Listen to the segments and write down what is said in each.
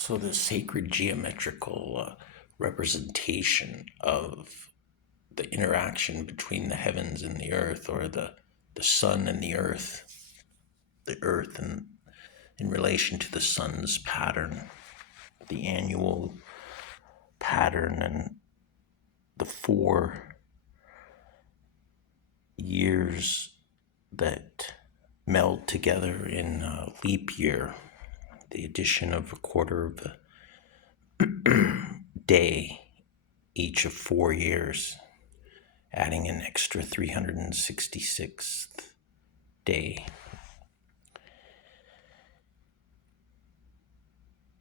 So the sacred geometrical representation of the interaction between the heavens and the earth, or the sun and the earth and in relation to the sun's pattern, the annual pattern, and the 4 years that meld together in a leap year, the addition of a quarter of a day each of 4 years, adding an extra 366th day,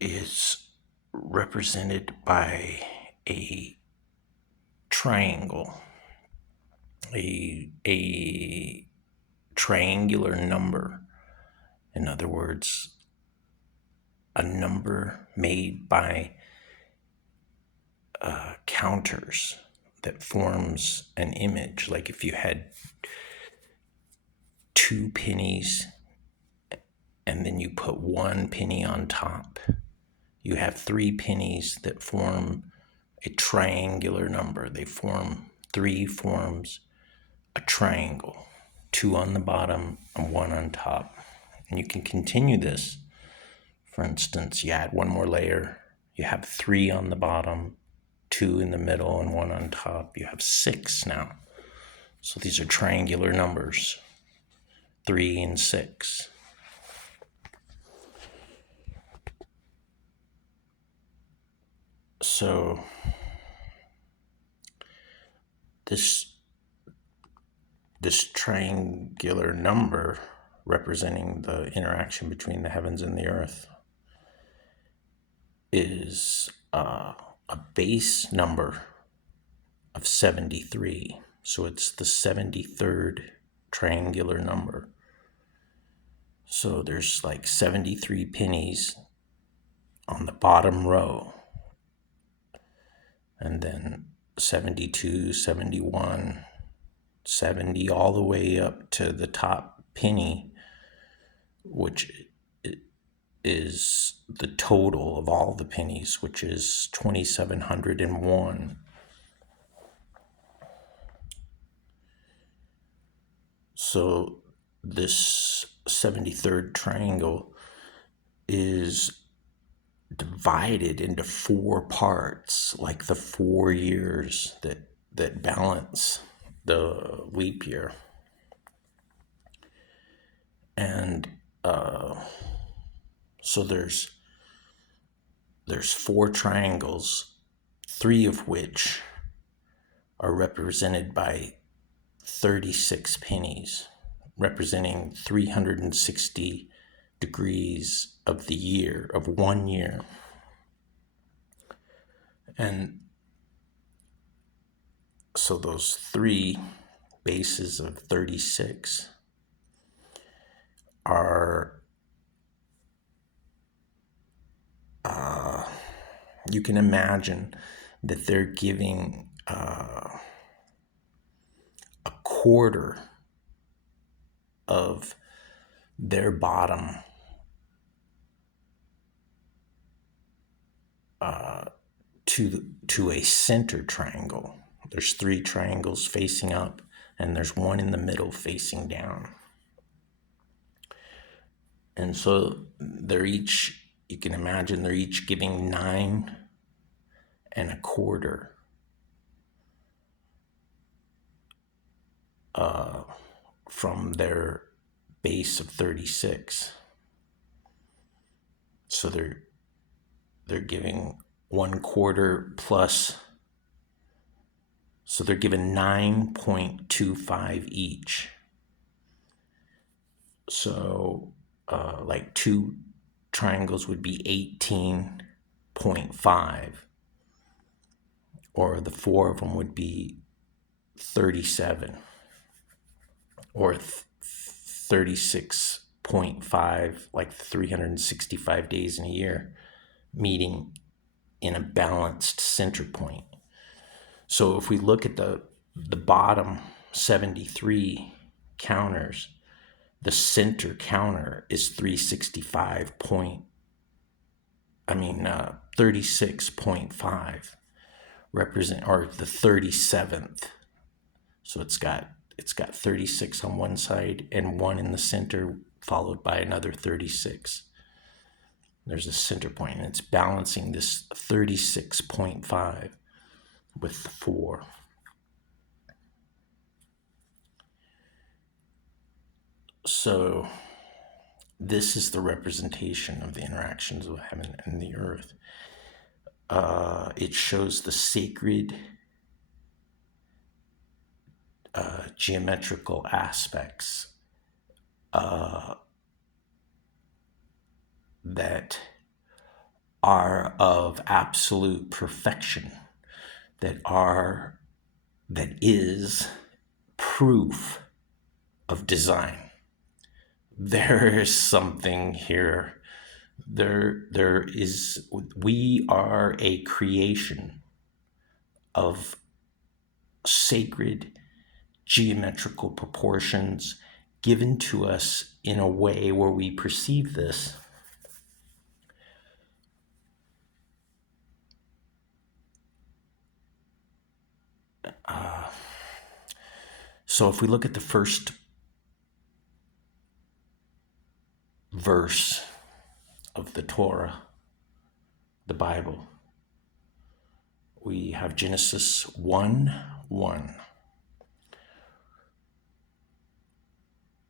is represented by a triangle, a triangular number. In other words, a number made by counters that forms an image. Like if you had 2 pennies and then you put 1 penny on top, you have 3 pennies that form a triangular number. They form 3 forms a triangle, 2 on the bottom and 1 on top. And you can continue this. For instance, you add 1 more layer, you have 3 on the bottom, 2 in the middle, and 1 on top. You have 6 now. So these are triangular numbers, 3 and 6. So this triangular number representing the interaction between the heavens and the earth is a base number of 73. So it's the 73rd triangular number. So there's like 73 pennies on the bottom row, and then 72, 71, 70, all the way up to the top penny, which is the total of all the pennies, which is 2,701. So this 73rd triangle is divided into 4 parts, like the 4 years that balance the leap year. And so there's 4 triangles, 3 of which are represented by 36 pennies, representing 360 degrees of the year, of 1 year. And so those 3 bases of 36 are, you can imagine that they're giving a quarter of their bottom to a center triangle. There's 3 triangles facing up, and there's 1 in the middle facing down. And so you can imagine they're each giving 9 1/4 from their base of 36. So they're giving 1/4 plus, so they're given 9.25 each. So like 2 triangles would be 18.5, or the 4 of them would be 37, or 36.5, like 365 days in a year, meeting in a balanced center point. So if we look at the bottom 73 counters, the center counter is 365 36.5 represent, or the 37th. So it's got 36 on one side and one in the center, followed by another 36. There's a center point, and it's balancing this 36.5 with the 4. So this is the representation of the interactions of heaven and the earth. It shows the sacred geometrical aspects that are of absolute perfection, that is proof of design. There is something here. We are a creation of sacred geometrical proportions given to us in a way where we perceive this. So if we look at the first verse of the Torah, the Bible, we have Genesis 1:1.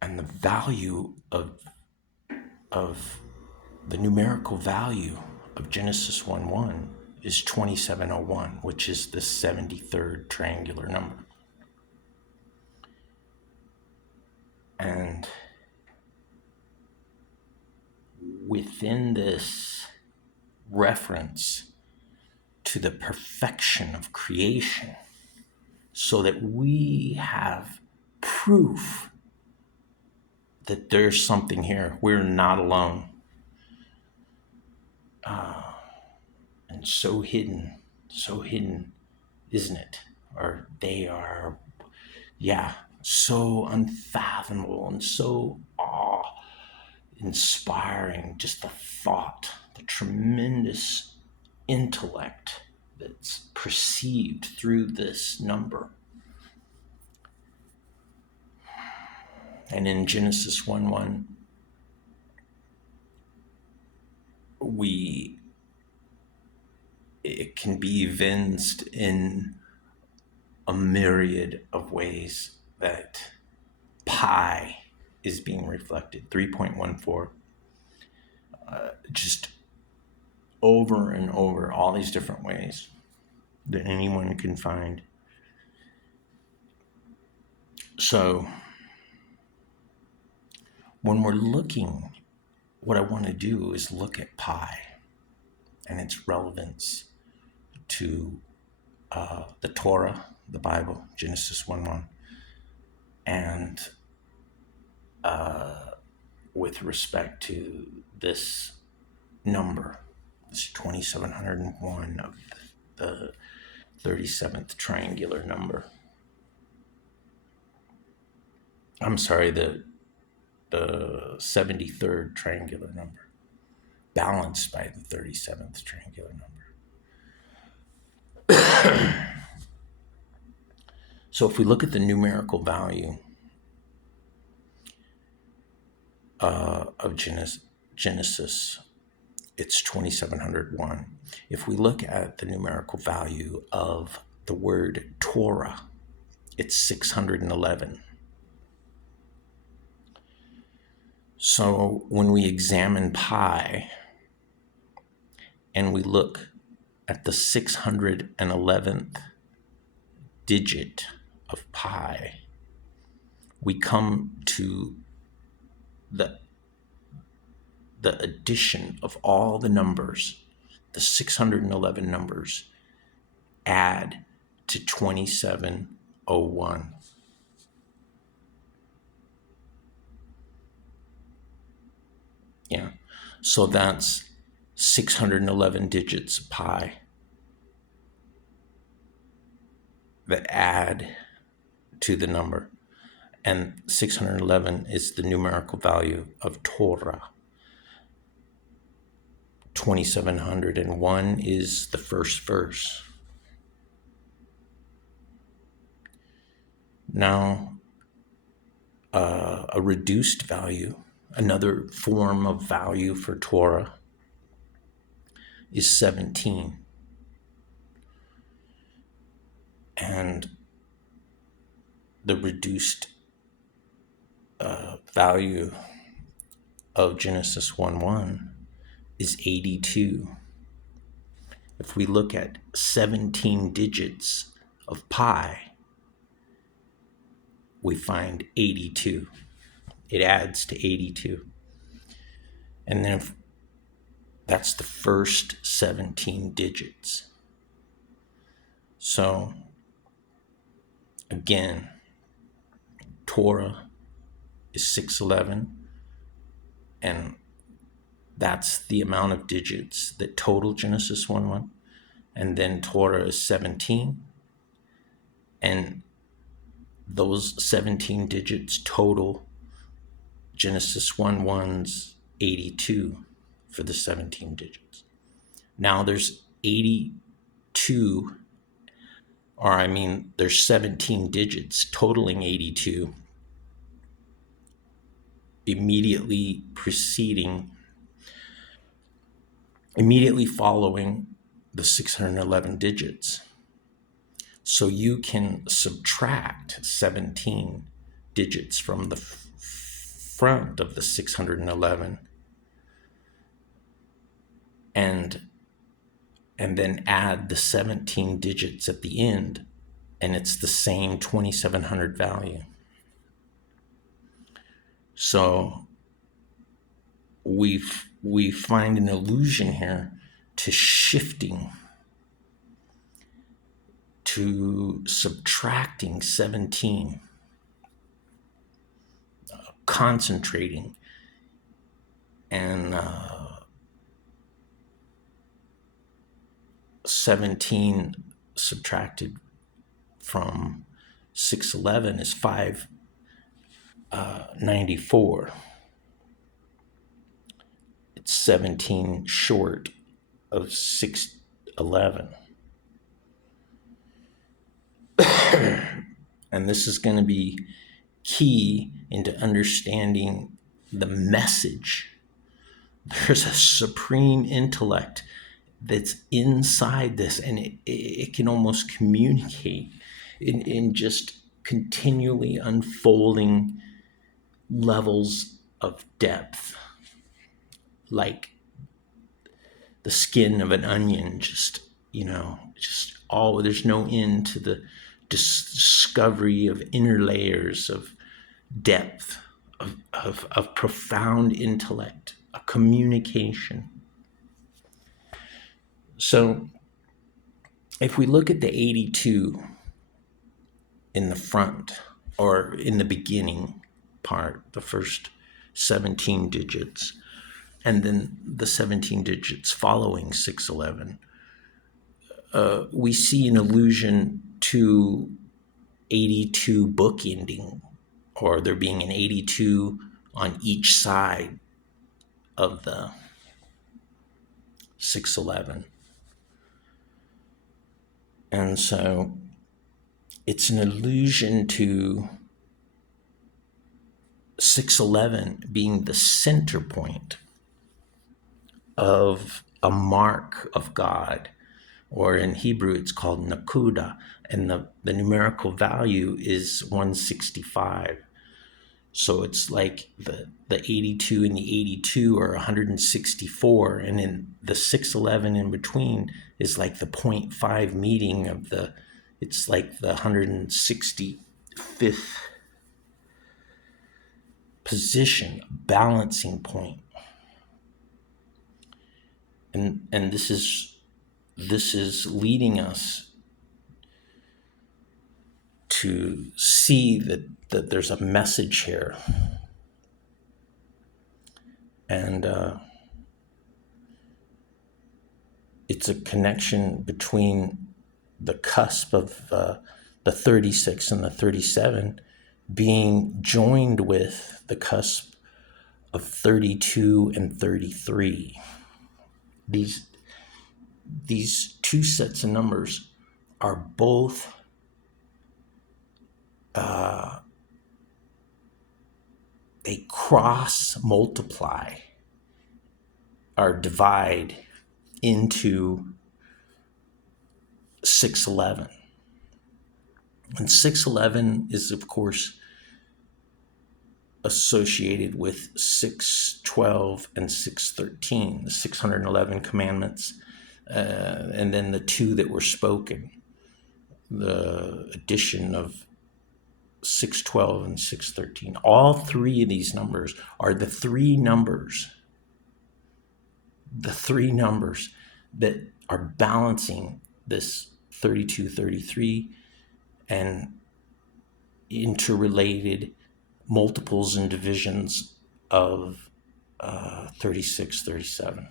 And the value of the numerical value of Genesis 1:1 is 2701, which is the 73rd triangular number. And within this reference to the perfection of creation, so that we have proof that there's something here. We're not alone. And so hidden, isn't it? Or they are, so unfathomable and so awe-inspiring. Just the thought, the tremendous intellect that's perceived through this number. And in Genesis 1:1, it can be evinced in a myriad of ways that pi is being reflected. 3.14, just over and over, all these different ways that anyone can find. So when we're looking, what I want to do is look at pi and its relevance to the Torah, the Bible, Genesis 1:1, and with respect to this number, this 2701 of the 37th triangular number. I'm sorry, the 73rd triangular number, balanced by the 37th triangular number. So if we look at the numerical value of Genesis, it's 2701. If we look at the numerical value of the word Torah, it's 611. So when we examine pi and we look at the 611th digit of pi, we come to the addition of all the numbers, the 611 numbers, add to 2701. Yeah, so that's 611 digits of pi that add to the number. And 611 is the numerical value of Torah. 2701 is the first verse. Now, a reduced value, another form of value for Torah, is 17. And the reduced value of Genesis 1:1 is 82. If we look at 17 digits of pi, we find 82. It adds to 82. And then that's the first 17 digits. So again, Torah is 611, and that's the amount of digits that total Genesis 1:1. And then Torah is 17, and those 17 digits total Genesis 1:1's 82 for the 17 digits. Now there's 82, there's 17 digits totaling 82 immediately following the 611 digits. So you can subtract 17 digits from the front of the 611 and then add the 17 digits at the end, and it's the same 2700 value. So we find an allusion here to shifting, to subtracting 17, concentrating, and 17 subtracted from 611 is 594. It's 17 short of 611. And this is going to be key into understanding the message. There's a supreme intellect that's inside this, and it can almost communicate in just continually unfolding levels of depth, like the skin of an onion, there's no end to the discovery of inner layers of depth, of profound intellect, a communication. So if we look at the 82 in the front, or in the beginning part, the first 17 digits, and then the 17 digits following 611, we see an allusion to 82 bookending, or there being an 82 on each side of the 611. And so it's an allusion to 611 being the center point of a mark of God, or in Hebrew it's called nakuda, and the numerical value is 165. So it's like the 82 and the 82 are 164, and then the 611 in between is like the 0.5 meeting of it's like the 165th position, balancing point. And this is leading us to see that there's a message here. And it's a connection between the cusp of the 36 and the 37 being joined with the cusp of 32 and 33. These two sets of numbers are both they cross multiply or divide into 611. And 611 is, of course, associated with 612 and 613, the 611 commandments, and then the two that were spoken, the addition of 612 and 613. All three of these numbers are the three numbers that are balancing this 3233 and interrelated multiples and divisions of 3637.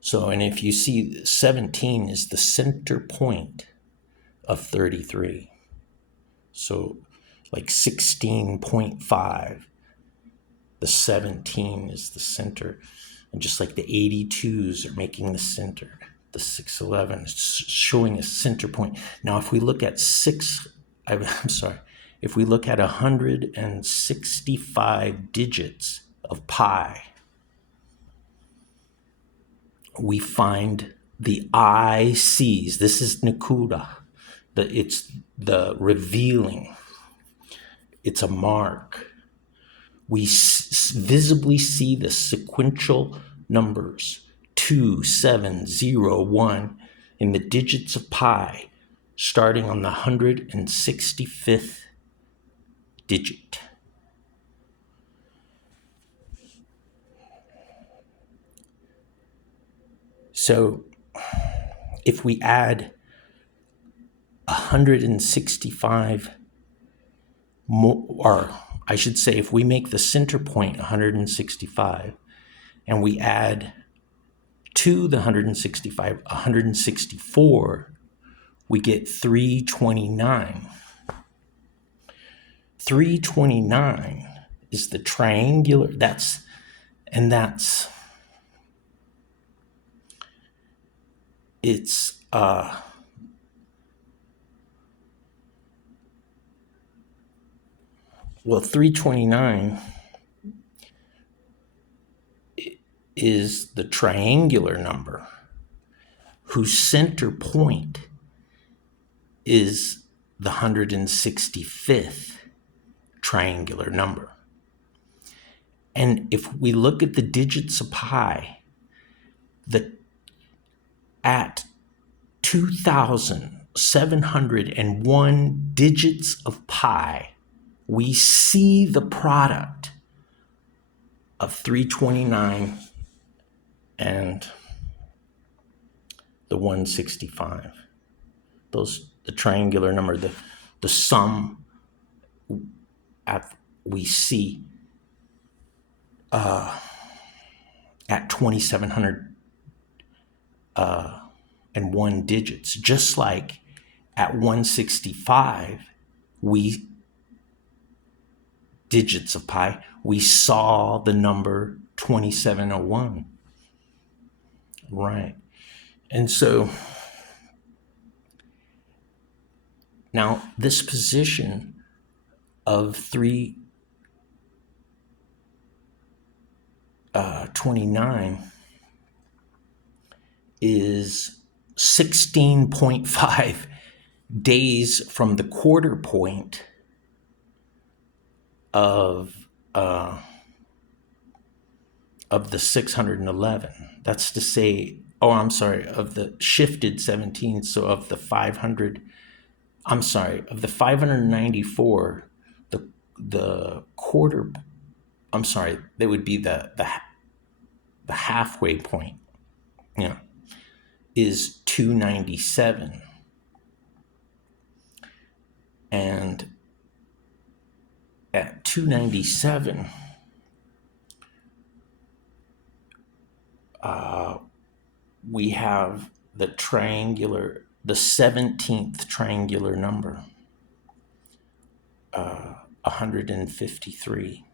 So, and if you see 17 is the center point of 33. So like 16.5, the 17 is the center. And just like the 82s are making the center, the 611 is showing a center point. Now, if we look at if we look at 165 digits of pi, we find the ICs. This is Nakuda. It's the revealing. It's a mark. We visibly see the sequential numbers 2, 7, 0, 1 in the digits of pi, starting on the 165th digit. So if we add 165 more, or I should say, if we make the center point 165 and we add to the 165 164, we get 329. 329 is the triangular, it's 329 is the triangular number whose center point is the 165th triangular number. And if we look at the digits of pi, at 2,701 digits of pi, we see the product of 329 and the 165. The triangular number, the sum we see at 2,701 digits. Just like at 165, digits of pi, we saw the number 2701. Right. And so now this position of 329 is 16.5 days from the quarter point of the 611. That's to say, of the shifted 17. So of the 594, the quarter, that would be the halfway point, is 297. And at 297, we have the 17th triangular number, 153.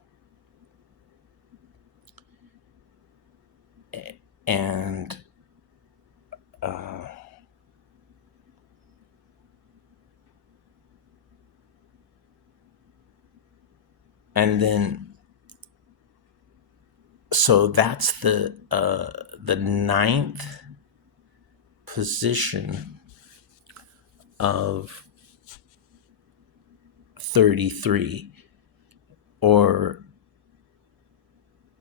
And uh, then so that's the ninth position of 33, or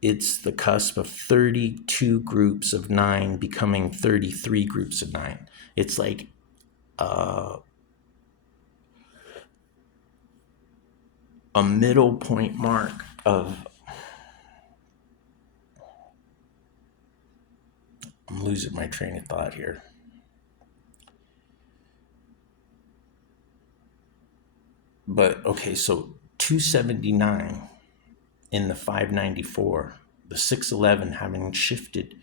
it's the cusp of 32 groups of 9 becoming 33 groups of 9. It's like a middle point mark of, I'm losing my train of thought here. But okay, so 279 in the 594, the 611 having shifted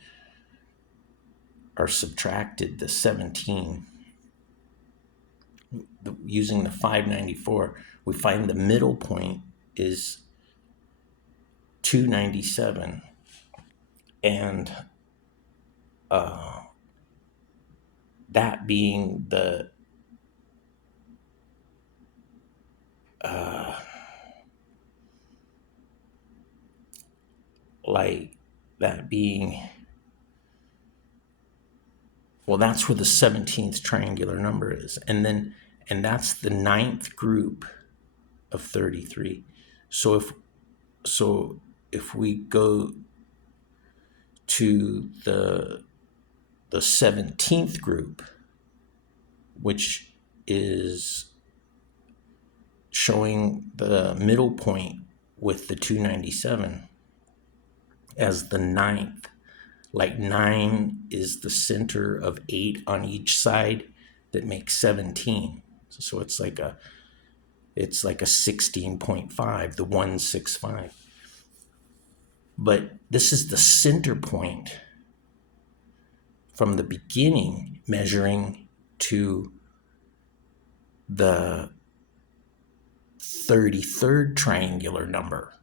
or subtracted the 17, using the 594, we find the middle point is 297. And that being the that being, well, that's where the 17th triangular number is. And that's the ninth group of 33. So if we go to the 17th group, which is showing the middle point with the 297 as the ninth, like 9 is the center of 8 on each side that makes 17. So it's like a 16.5, the 165. But this is the center point from the beginning, measuring to the 33rd triangular number,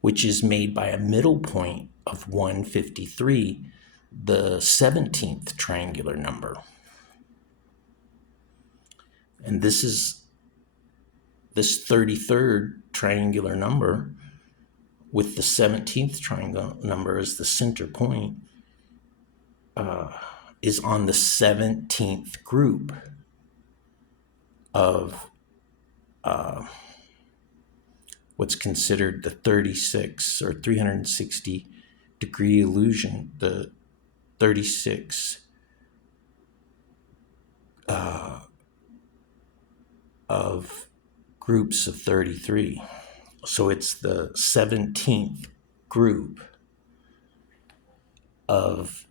which is made by a middle point of 153, the 17th triangular number. And this 33rd triangular number with the 17th triangle number as the center point is on the 17th group of what's considered the 36 or 360 degree illusion, the 36 of groups of 33. So it's the 17th group of,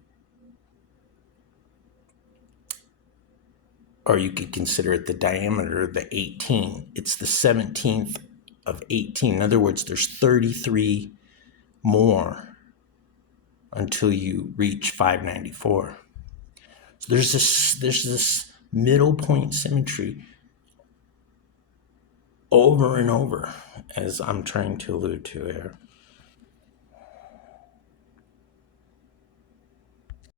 or you could consider it the diameter, the 18. It's the 17th of 18. In other words, there's 33 more until you reach 594. So there's this middle point symmetry over and over, as I'm trying to allude to here.